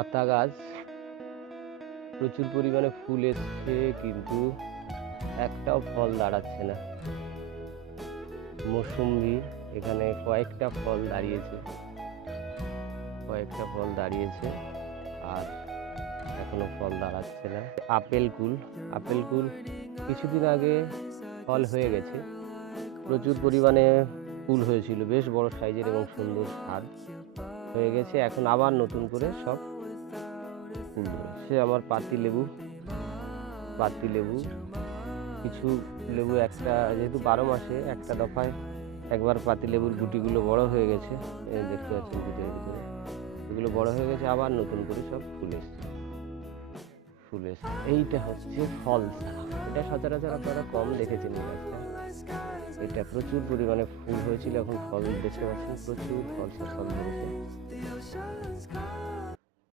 আতা গাছ প্রচুর পরিমাণে ফুল এসছে, কিন্তু একটাও ফল দাঁড়াচ্ছে না। মৌসুম্বি, এখানে কয়েকটা ফল দাঁড়িয়েছে, আর এখনো ফল দাঁড়াচ্ছে না। আপেল কুল কিছুদিন আগে ফল হয়ে গেছে, প্রচুর পরিমাণে ফুল হয়েছিল, বেশ বড় সাইজের এবং সুন্দর স্বাদ হয়ে গেছে। এখন আবার নতুন করে সব ফুল হয়েছে। আমার পাতি লেবু কিছু লেবু, একটা যেহেতু 12 মাসে একটা দফায় একবার পাতি লেবুর গুটিগুলো বড় হয়ে গেছে, দেখতে পাচ্ছেন ভিতরে ভিতরে এগুলো বড় হয়ে গেছে, আবার নতুন করে সব ফুল এসছে। এইটা হচ্ছে ফলসা। এটা সচরাচর আপনারা কম দেখেছেন এই গাছটা। এটা প্রচুর পরিমাণে ফুল হয়েছিল, এখন ফল দেখতে পাচ্ছেন, প্রচুর ফলসা ফল ধরেছে।